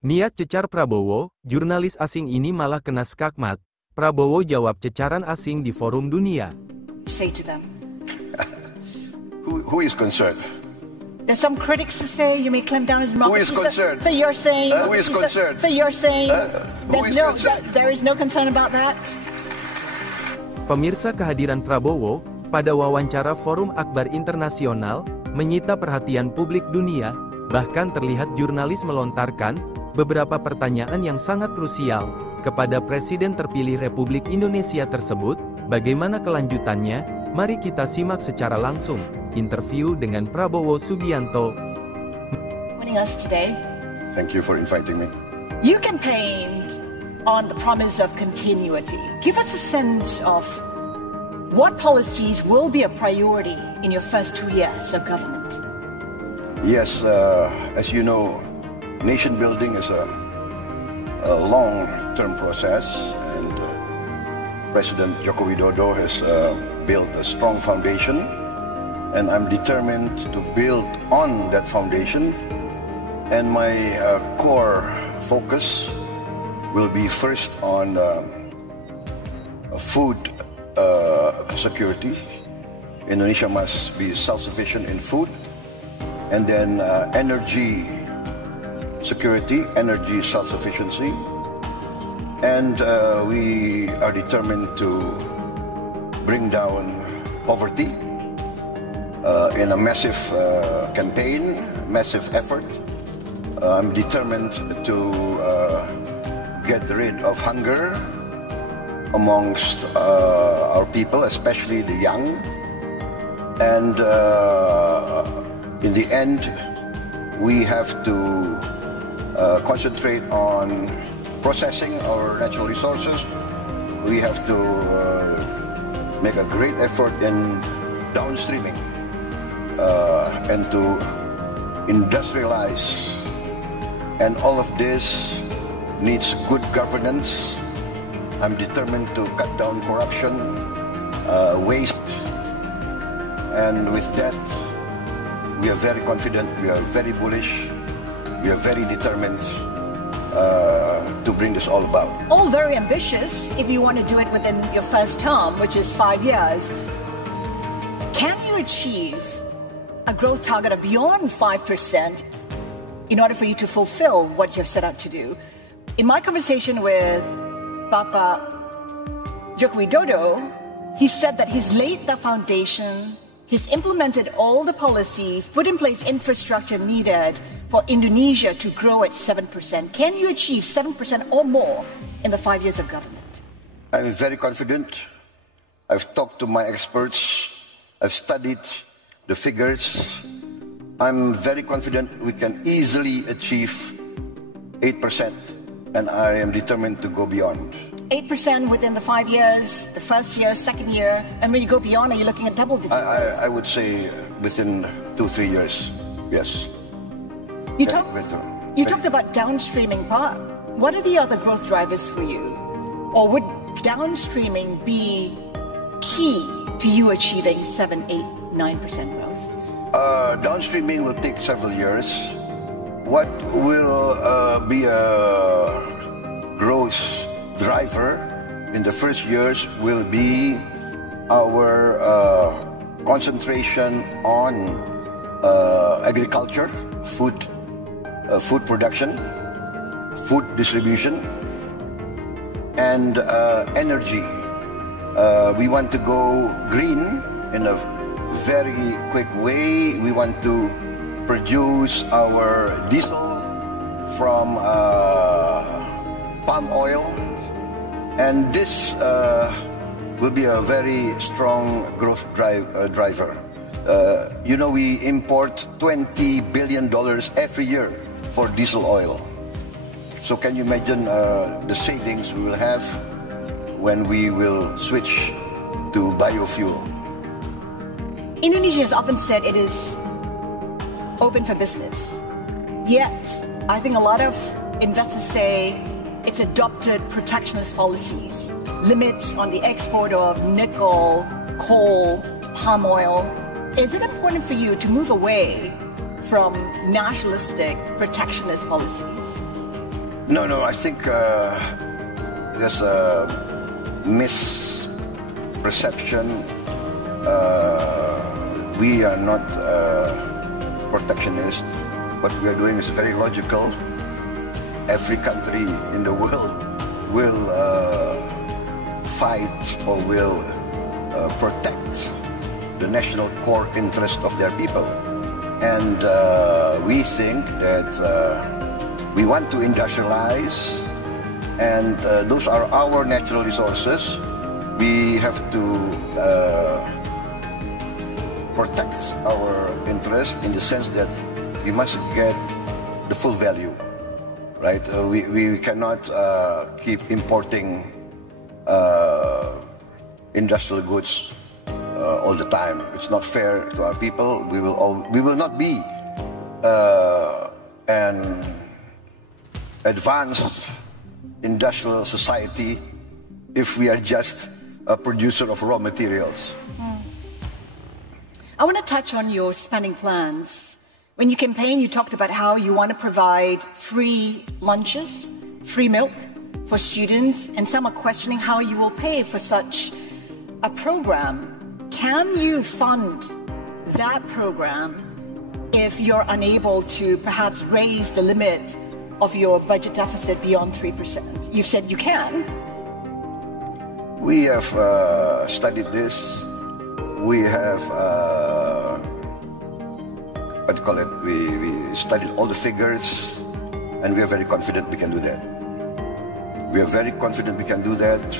Niat cecar Prabowo, jurnalis asing ini malah kena skakmat. Prabowo jawab cecaran asing di forum dunia. Say to them. Who is concerned? There's some critics who say you may clamp down on democracy. Who is concerned? So you're saying... Who is concerned? So you're saying there is no concern about that? Pemirsa, kehadiran Prabowo pada wawancara Forum Akbar Internasional menyita perhatian publik dunia, bahkan terlihat jurnalis melontarkan beberapa pertanyaan yang sangat krusial kepada Presiden terpilih Republik Indonesia tersebut. Bagaimana kelanjutannya? Mari kita simak secara langsung interview dengan Prabowo Subianto. Joining us today. Thank you for inviting me. You campaigned on the promise of continuity. Give us a sense of what policies will be a priority in your first 2 years of government. Yes, as you know, nation building is a long-term process, and President Joko Widodo has built a strong foundation, and I'm determined to build on that foundation, and my core focus will be first on food security. Indonesia must be self-sufficient in food, and then energy security, energy self-sufficiency, and we are determined to bring down poverty in a massive campaign, massive effort. I'm determined to get rid of hunger amongst our people, especially the young, and in the end we have to concentrate on processing our natural resources. We have to make a great effort in downstreaming and to industrialize, and all of this needs good governance. I'm determined to cut down corruption, waste, and with that we are very confident, we are very bullish, we are very determined to bring this all about. All very ambitious if you want to do it within your first term, which is 5 years. Can you achieve a growth target of beyond 5% in order for you to fulfill what you've set out to do? In my conversation with Papa Joko Widodo, he said that he's laid the foundation, he's implemented all the policies, put in place infrastructure needed for Indonesia to grow at 7%. Can you achieve 7% or more in the 5 years of government? I'm very confident. I've talked to my experts. I've studied the figures. I'm very confident we can easily achieve 8%, and I am determined to go beyond. 8% within the 5 years, the first year, second year, and when you go beyond, are you looking at double digits? I would say within 2-3 years, yes. You talked about downstreaming. What are the other growth drivers for you? Or would downstreaming be key to you achieving 7, 8, 9% growth? Downstreaming will take several years. What will be a growth driver in the first years will be our concentration on agriculture, food production, food distribution, and energy. We want to go green in a very quick way. We want to produce our diesel from palm oil, and this will be a very strong growth driver. You know, we import $20 billion every year for diesel oil. So can you imagine the savings we will have when we will switch to biofuel? Indonesia has often said it is open for business. Yet, I think a lot of investors say it's adopted protectionist policies, limits on the export of nickel, coal, palm oil. Is it important for you to move away from nationalistic protectionist policies? No, I think there's a misperception. We are not protectionist. What we are doing is very logical. Every country in the world will fight or will protect the national core interest of their people. And we think that we want to industrialize, and those are our natural resources. We have to protect our interest in the sense that we must get the full value, right? We cannot keep importing industrial goods all the time. It's not fair to our people. We will not be an advanced industrial society if we are just a producer of raw materials. I want to touch on your spending plans. When you campaigned, you talked about how you want to provide free lunches, free milk for students, and some are questioning how you will pay for such a program. Can you fund that program if you're unable to perhaps raise the limit of your budget deficit beyond 3%? You've said you can. We have studied this. We have, we studied all the figures, and we are very confident we can do that. We are very confident we can do that.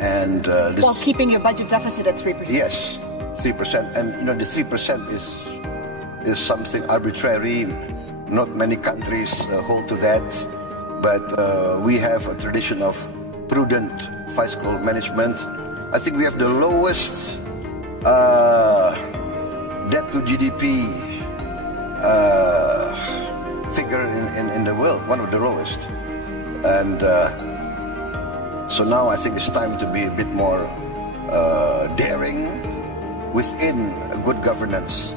And while keeping your budget deficit at 3%. Yes, 3%. And the 3% is something arbitrary. Not many countries hold to that. But we have a tradition of prudent fiscal management. I think we have the lowest debt to GDP figure in the world, one of the lowest. And so now I think it's time to be a bit more daring within good governance.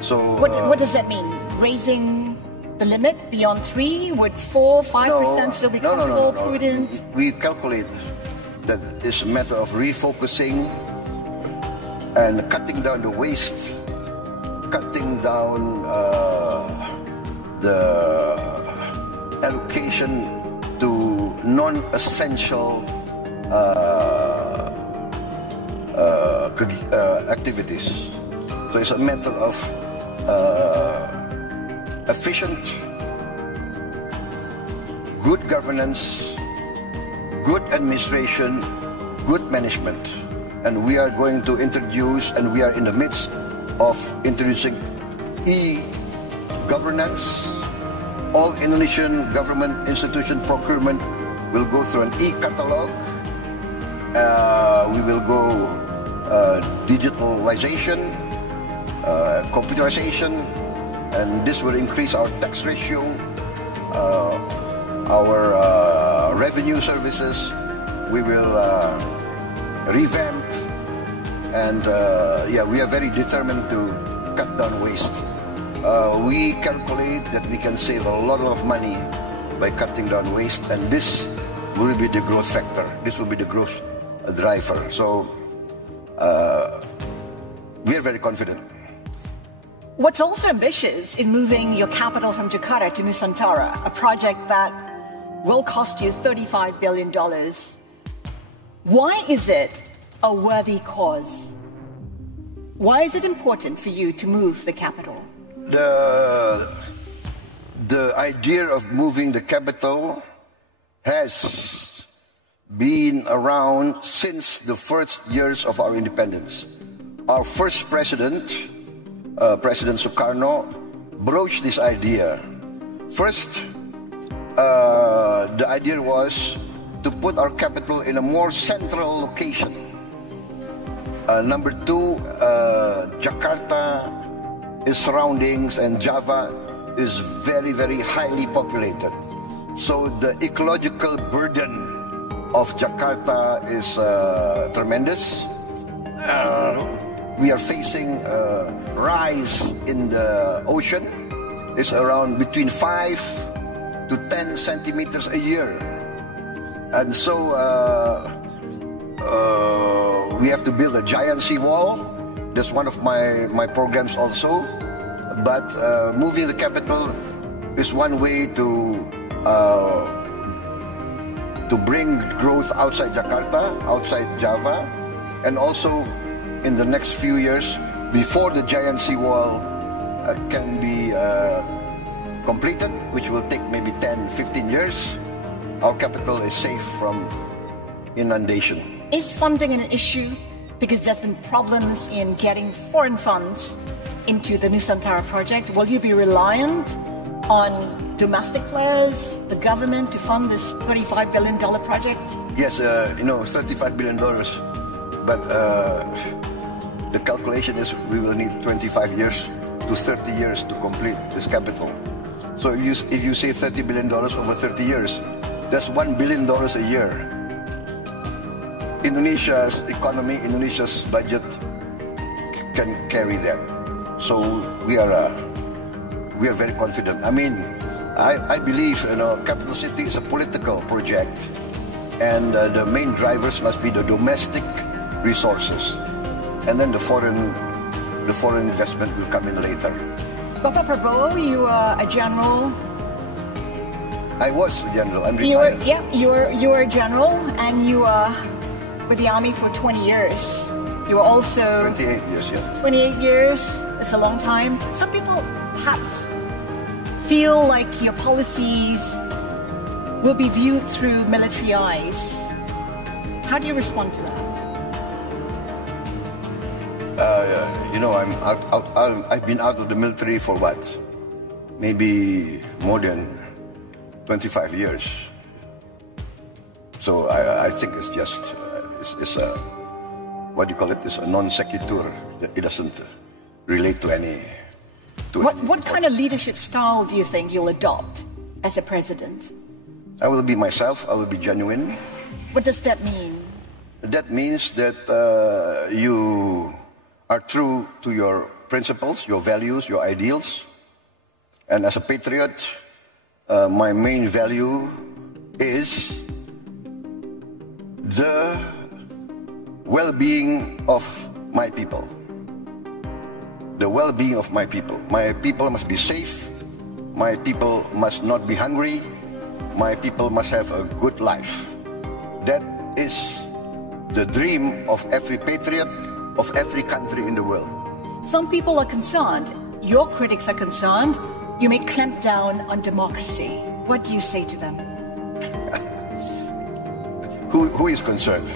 So what does that mean? Raising the limit beyond 3? Would 4, 5% still be comfortable, prudent? We calculate that it's a matter of refocusing and cutting down the waste, cutting down the allocation to non-essential activities. So it's a matter of efficient, good governance, good administration, good management. And we are going to introduce, and we are in the midst of introducing e-governance. All Indonesian government institution procurement will go through an e-catalog. We will go digitalization, computerization, and this will increase our tax ratio, our revenue services. We will revamp, and we are very determined to cut down waste. We calculate that we can save a lot of money by cutting down waste, and this will be the growth factor. This will be the growth driver. So we are very confident. What's also ambitious in moving your capital from Jakarta to Nusantara, a project that will cost you $35 billion. Why is it a worthy cause? Why is it important for you to move the capital? The idea of moving the capital has been around since the first years of our independence. Our first president, President Sukarno, broached this idea. First, the idea was to put our capital in a more central location. Number two, Jakarta, its surroundings, and Java is very, very highly populated. So the ecological burden of Jakarta is tremendous. We are facing a rise in the ocean. It's around between 5 to to 10 centimeters a year. And so we have to build a giant seawall. That's one of my programs also. But moving the capital is one way to bring growth outside Jakarta, outside Java, and also in the next few years, before the giant seawall can be completed, which will take maybe 10, 15 years, our capital is safe from inundation. Is funding an issue? Because there's been problems in getting foreign funds into the Nusantara project. Will you be reliant on domestic players, the government, to fund this $35 billion project? Yes, $35 billion. But the calculation is we will need 25 years to 30 years to complete this capital. So if you say $30 billion over 30 years, that's $1 billion a year. Indonesia's economy, Indonesia's budget can carry that. So we are very confident. I mean, I believe capital city is a political project, and the main drivers must be the domestic resources, and then the foreign investment will come in later. Bapak Prabowo, you are a general. I was a general. I'm retired. You were a general, and you were with the army for 20 years. You were also 28 years. Yeah. 28 years. It's a long time. Some people perhaps feel like your policies will be viewed through military eyes. How do you respond to that? I've been out of the military for what? Maybe more than 25 years. So I think it's just, it's a, what do you call it? It's a non sequitur. It doesn't relate to any. What kind of leadership style do you think you'll adopt as a president? I will be myself. I will be genuine. What does that mean? That means that you are true to your principles, your values, your ideals. And as a patriot, my main value is the well-being of my people. The well-being of my people. My people must be safe. My people must not be hungry. My people must have a good life. That is the dream of every patriot, of every country in the world. Some people are concerned. Your critics are concerned. You may clamp down on democracy. What do you say to them? Who is concerned?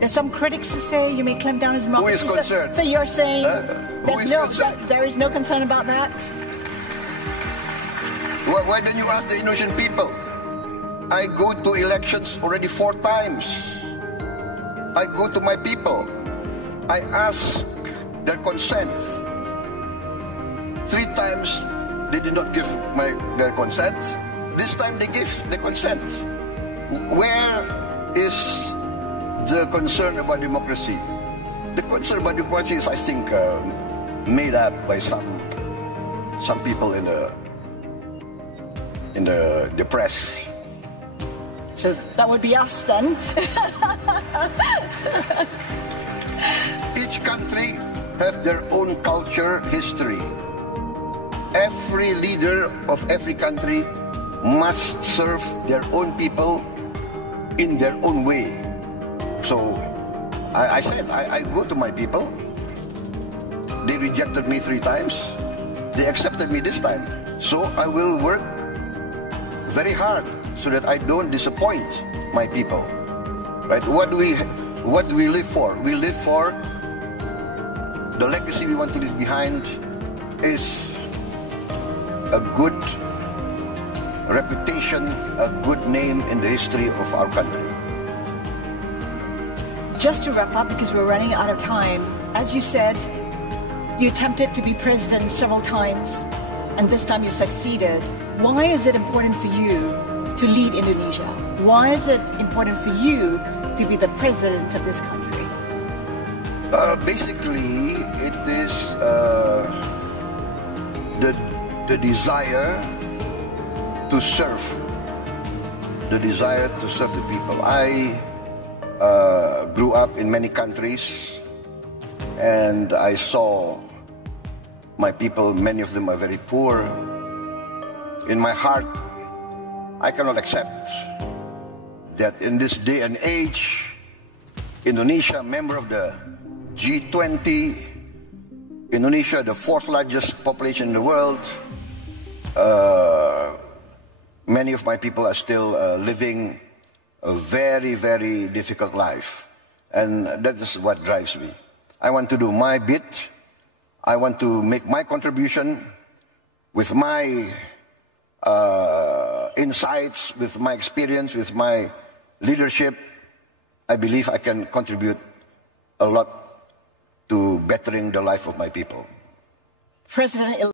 There's some critics who say you may clamp down on democracy. Who is concerned? So you're saying there is no concern about that? Why don't you ask the Indonesian people? I go to elections already 4 times. I go to my people. I ask their consent. 3 times they did not give their consent. This time they give the consent. Where is the concern about democracy? The concern about democracy is, I think, made up by some people in the press. So that would be us then. Each country have their own culture, history. Every leader of every country must serve their own people in their own way. So I said, I go to my people. They rejected me 3 times. They accepted me this time. So I will work very hard so that I don't disappoint my people. Right? What do we live for? We live for the legacy we want to leave behind is a good reputation, a good name in the history of our country. Just to wrap up, because we're running out of time, as you said, you attempted to be president several times, and this time you succeeded. Why is it important for you to lead Indonesia? Why is it important for you to be the president of this country? Basically, it is the desire to serve, the desire to serve the people. I grew up in many countries, and I saw my people, many of them are very poor. In my heart, I cannot accept that in this day and age, Indonesia, member of the G20, Indonesia, the fourth largest population in the world, many of my people are still living a very, very difficult life. And that is what drives me. I want to do my bit. I want to make my contribution with my insights, with my experience, with my leadership. I believe I can contribute a lot to bettering the life of my people. President